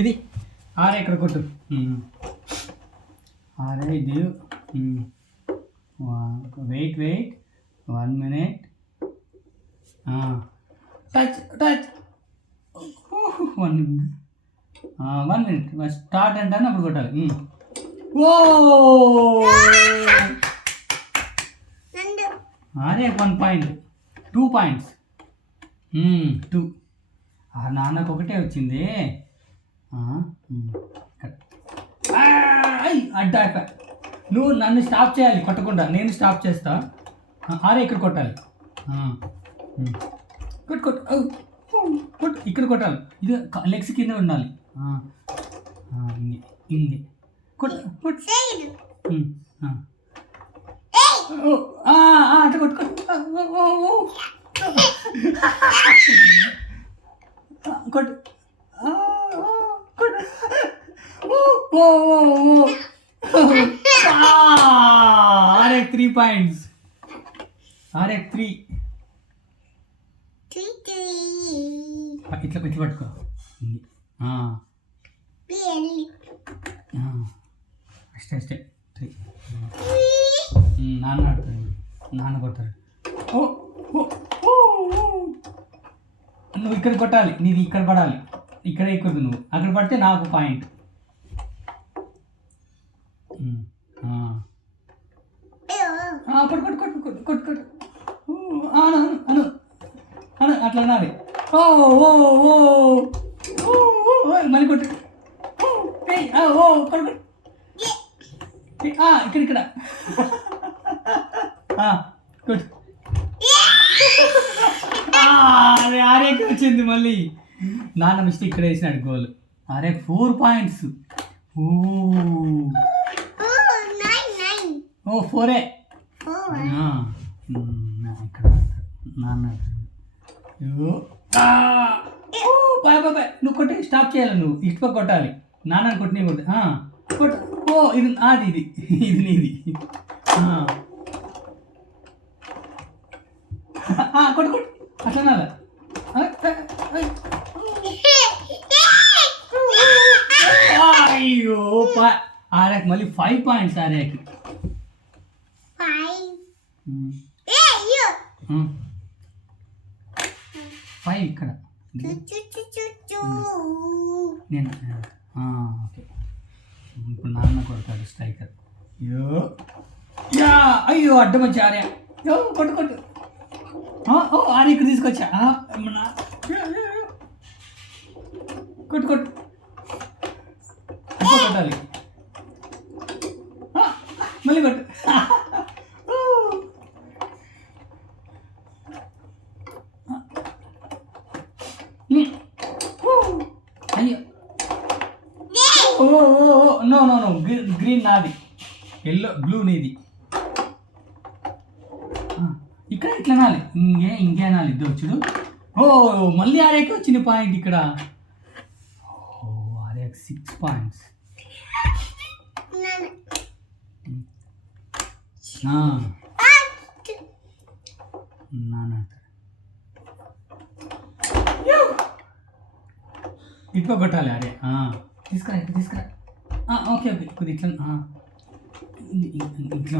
ఇది ఆరే ఇక్కడ కొట్టు. ఆరే ఇది. Wait 1 minute. Touch 1 minute. Start అంటాను అప్పుడు కొట్టాలి. ఓ అరే 1 point, 2 points. 2. నాన్నకు ఒకటే వచ్చింది. అడ్డా నువ్వు నన్ను స్టాప్ చేయాలి కొట్టకుండా, నేను స్టాప్ చేస్తా. ఆరే ఇక్కడ కొట్టాలి. కొట్టు ఇక్కడ కొట్టాలి. ఇది లెగ్స్ కింద ఉండాలి. ఇంది కొట్టు అట్లా కొట్టు. కొట్టు ఆరే 3 points. ఆరే 3. ఇట్లా పట్టుకో. అష్టే 3. నాన్న ఆడుతాడు, నాన్న కొడతాడు. నువ్వు ఇక్కడ కొట్టాలి, నీది ఇక్కడ పడాలి. ఇక్కడ ఎక్కువద్దు, నువ్వు అక్కడ పడితే నాకు పాయింట్. కొట్టు అను అట్లా అనాలి. మళ్ళీ కొట్టు. కొట్టు ఇక్కడ కొట్టు. ఆరేకి వచ్చింది మళ్ళీ. నాన్న మిస్టేక్ ఇక్కడ వేసినాడు గోల్. ఆరే 4 points. 4. ఇక్కడ నాన్న బాయ్ నువ్వు కొట్టి స్టాప్ చేయాలి. నువ్వు ఇటుపక్క కొట్టాలి. నాన్న కొట్టి నీ కొట్టి కొట్టు. ఇది నీది. కొట్టు అట్లా. అయ్యో ఆరేకి మళ్ళీ 5 points. ఆరేకి 5 ఇక్కడ. నేను ఓకే. ఇప్పుడు నాన్న కొడతాడు స్ట్రైకర్. అయ్యో అడ్డం వచ్చి ఆర్య. కొట్టు. ఆర్య ఇక్కడ తీసుకొచ్చా. కొట్టు కొట్టాలి. మళ్ళీ కొట్టు. అయ్యో నో గ్రీన్ నాది, బ్లూ నీది. ఇక్కడ ఇట్లా అనాలి. ఇంకే అనాలి. ఇద్దరు చూడు. మళ్ళీ ఆరేకి వచ్చింది పాయింట్ ఇక్కడ. ఆరేకి 6 points. ఇట్లా కొట్టాలి. అరే తీసుకురా. ఓకే కొద్ది ఇట్లా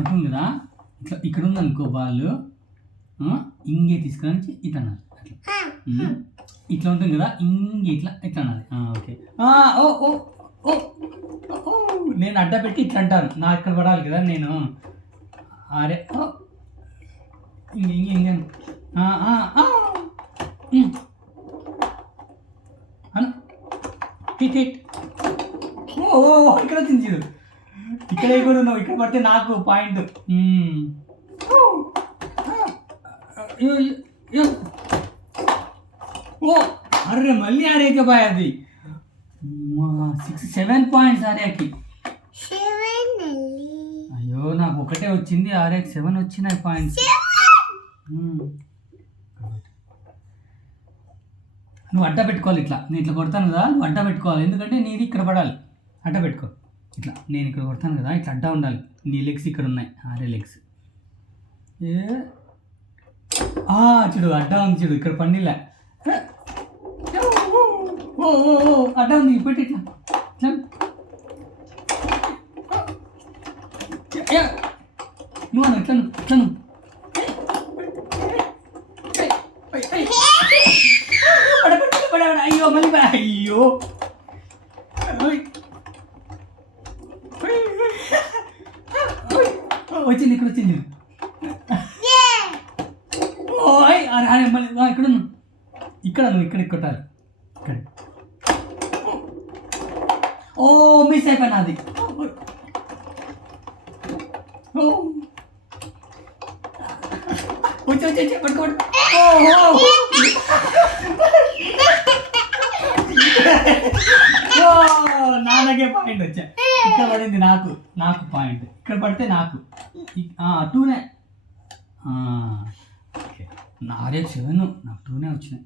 ఉంటుంది కదా. ఇక్కడ ఉంది అనుకో బాల్. ఇంగే తీసుకురా ఇట్లా అనాలి. అట్లా ఇట్లా ఉంటుంది కదా. ఇంగే ఇట్లా అనాలి. ఓకే. నేను అడ్డ పెట్టి ఇట్లా అంటాను. నాకు ఇక్కడ పడాలి కదా నేను. అరే ఇంగే హిట్. ఇక్కడ వచ్చింది చూడు. ఇక్కడ కూడా నువ్వు ఇక్కడ పడితే నాకు పాయింట్. అరే మళ్ళీ ఆరేకే బాయ్. అది 7 points ఆర్యాకి. అయ్యో నాకు ఒకటే వచ్చింది. ఆర్యాకి 7 వచ్చినాయి పాయింట్స్. నువ్వు అడ్డ పెట్టుకోవాలి. ఇట్లా నేను ఇట్లా కొడతాను కదా, నువ్వు అడ్డ పెట్టుకోవాలి. ఎందుకంటే నీది ఇక్కడ పడాలి. అడ్డ పెట్టుకో. ఇట్లా నేను ఇక్కడ కొడతాను కదా, ఇట్లా అడ్డ ఉండాలి. నీ లెగ్స్ ఇక్కడ ఉన్నాయి. ఆరే లెగ్స్. చూడు అడ్డ ఉంది చూడు. ఇక్కడ పండిలే. ఓ ఓ ఓ అడ్డ ఉంది పెట్టి ఇట్లా ఇట్లా నువ్వు అన్న ఇట్లా ఇట్లా అయ్యో మళ్ళీ అయ్యో వచ్చింది ఇక్కడ వచ్చింది ఓయ్ అరే మళ్ళీ ఇక్కడ ఇక్కడ నువ్వు ఇక్కడ కొట్టాలి ఇక్కడ ఓ మిస్ అయిపోయినా అది వచ్చి వచ్చి వచ్చి పట్టుకోండి నాకే పాయింట్ వచ్చా ఇక్కడ పడింది నాకు పాయింట్ ఇక్కడ పడితే నాకు టూనే నాదే 7 నాకు 2నే వచ్చినాయి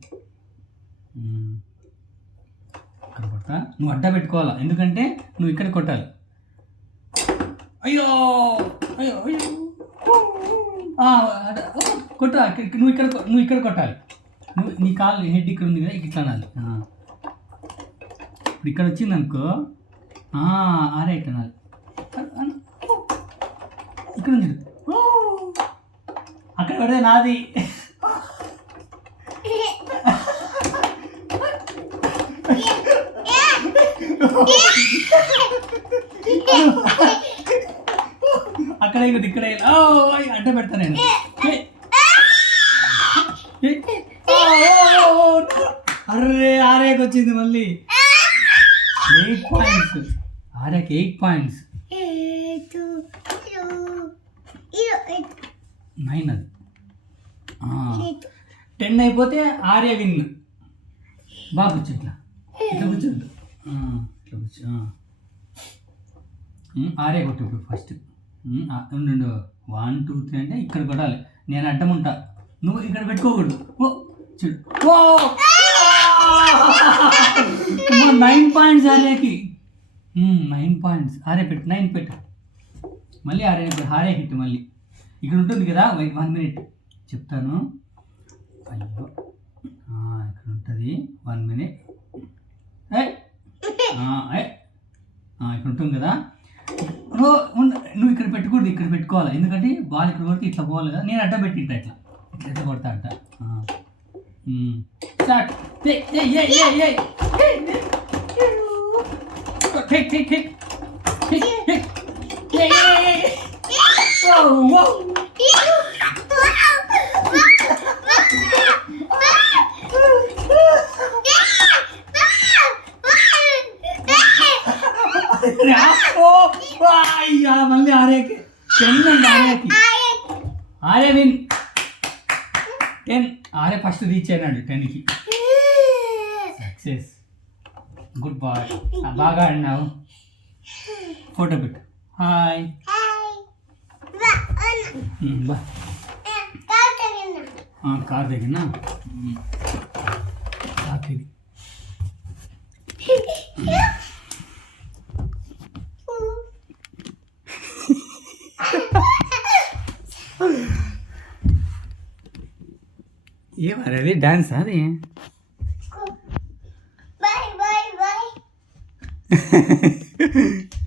ఇక్కడ కొడతా నువ్వు అడ్డా పెట్టుకోవాలా ఎందుకంటే నువ్వు ఇక్కడ కొట్టాలి అయ్యో అయ్యో అయ్యో కొట్టు నువ్వు ఇక్కడ కొట్టాలి నువ్వు నీ కాలు హెడ్ ఇక్కడ ఉంది కదా ఇట్లా అనాలి ఇప్పుడు ఇక్కడ వచ్చింది అనుకో ఆరే ఇట్లా అనాలి ఇక్కడ ఉంది అక్కడ పడితే నాది అక్కడ ఇక్కడ అడ్డ పెడతా నేను అర్రే ఆరేకి వచ్చింది మళ్ళీ 8 పాయింట్స్ ఆరేకి 8 పాయింట్స్ 9 అది 10 అయిపోతే ఆరే విన్ బాగా కూర్చో ఇట్లా కూర్చోద్దు ఇట్లా కూర్చో ఆరే కొట్టు ఇప్పుడు ఫస్ట్ ఉండు 1 2 3 అంటే ఇక్కడ కొట్టాలి నేను అడ్డం ఉంటా నువ్వు ఇక్కడ పెట్టుకోకూడదు ఓ చూడు ఓ 9 పాయింట్స్ ఆరేకి 9 పాయింట్స్ ఆరే పెట్టు 9 పెట్టు మళ్ళీ ఆరే హిట్ మళ్ళీ ఇక్కడ ఉంటుంది కదా 1 మినిట్ చెప్తాను అయ్యో ఇక్కడ ఉంటుంది 1 మినిట్ ఇక్కడ ఉంటుంది కదా నువ్వు ఇక్కడ పెట్టకూడదు ఇక్కడ పెట్టుకోవాలి ఎందుకంటే బాల్ ఇక్కడ కొడితే ఇట్లా పోవాలి కదా నేను అడ్డ పెట్టింటా ఇట్లా ఇట్లా కొడతా అడ్డ స్టార్ట్ మళ్ళీ ఆరేకి 10 అండి ఆరే విన్ 10 ఆరే ఫస్ట్ రీచ్ అయినాడు 10కి సక్సెస్ గుడ్ బాయ్ బాగా ఆడినావు ఫోటో పెట్టు హాయ్ బా కార్ దగ్గర ఏమరా అది డాన్స్ అది బాయ్ బాయ్ బాయ్